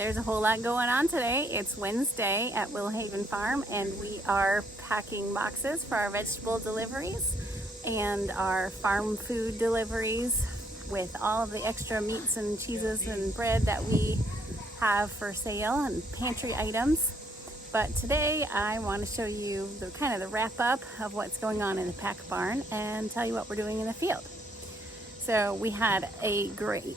There's a whole lot going on today. It's Wednesday at Willow Haven Farm, and we are packing boxes for our vegetable deliveries and our farm food deliveries with all of the extra meats and cheeses and bread that we have for sale and pantry items. But today I want to show you the kind of the wrap up of what's going on in the pack barn and tell you what we're doing in the field. So we had a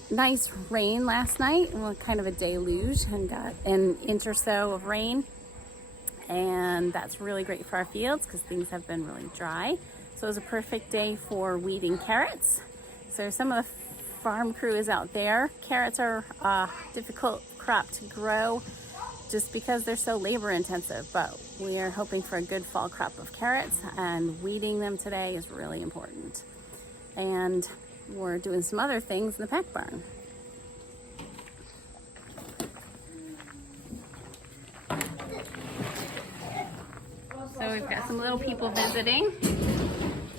nice rain last night, kind of a deluge, and got an inch or so of rain. And that's really great for our fields because things have been really dry. So it was a perfect day for weeding carrots. So some of the farm crew is out there. Carrots are a difficult crop to grow just because they're so labor intensive, but we are hoping for a good fall crop of carrots, and weeding them today is really important. And we're doing some other things in the pack barn. So we've got some little people visiting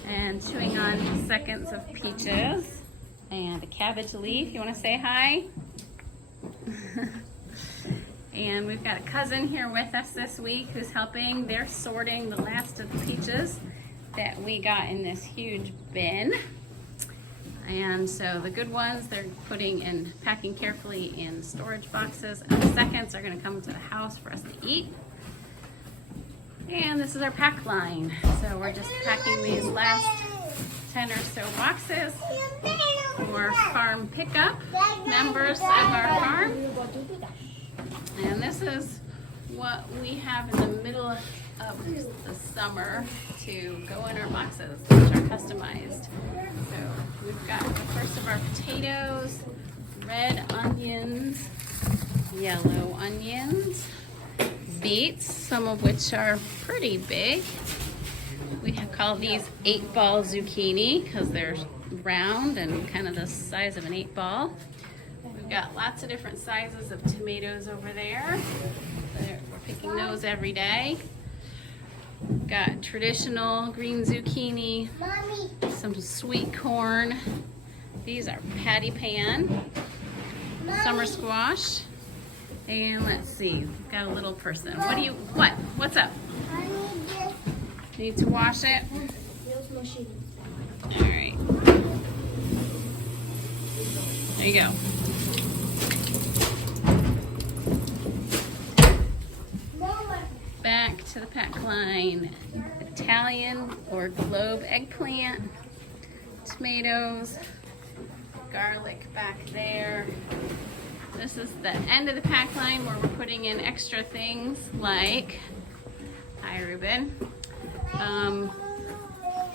and chewing on seconds of peaches and a cabbage leaf. You want to say hi? And we've got a cousin here with us this week who's helping. They're sorting the last of the peaches that we got in this huge bin. And so the good ones, they're packing carefully in storage boxes, and the seconds are going to come to the house for us to eat. And this is our pack line. So we're just packing these last 10 or so boxes for farm pickup members of our farm. And this is what we have in the middle of the summer to go in our boxes, which are customized. So we've got the first of our potatoes, red onions, yellow onions, beets, some of which are pretty big. We call these 8-ball zucchini because they're round and kind of the size of an 8-ball. We've got lots of different sizes of tomatoes over there. We're picking those every day. We've got traditional green zucchini, some sweet corn. These are patty pan, summer squash, and let's see, we've got a little person. What's up? Need to wash it? All right. There you go. Back to the pack line. Italian or globe eggplant, tomatoes, garlic back there. This is the end of the pack line where we're putting in extra things like, hi Ruben,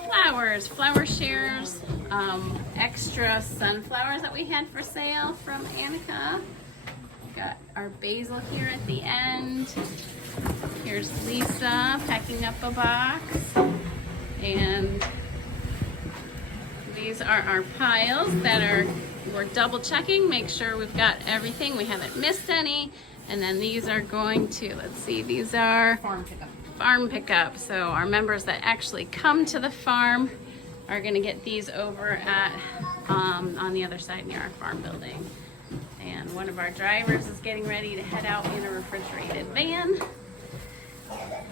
flowers, flower shares, extra sunflowers that we had for sale from Annika. Got our basil here at the end. Here's Lisa packing up a box. And these are our piles that we're double checking, make sure we've got everything, we haven't missed any. And then these are going to, let's see, these are farm pickup. So our members that actually come to the farm are gonna get these over at on the other side near our farm building. And one of our drivers is getting ready to head out in a refrigerated van.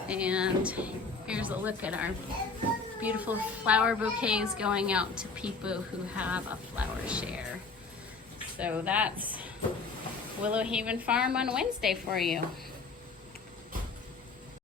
And here's a look at our beautiful flower bouquets going out to people who have a flower share. So that's Willow Haven Farm on Wednesday for you.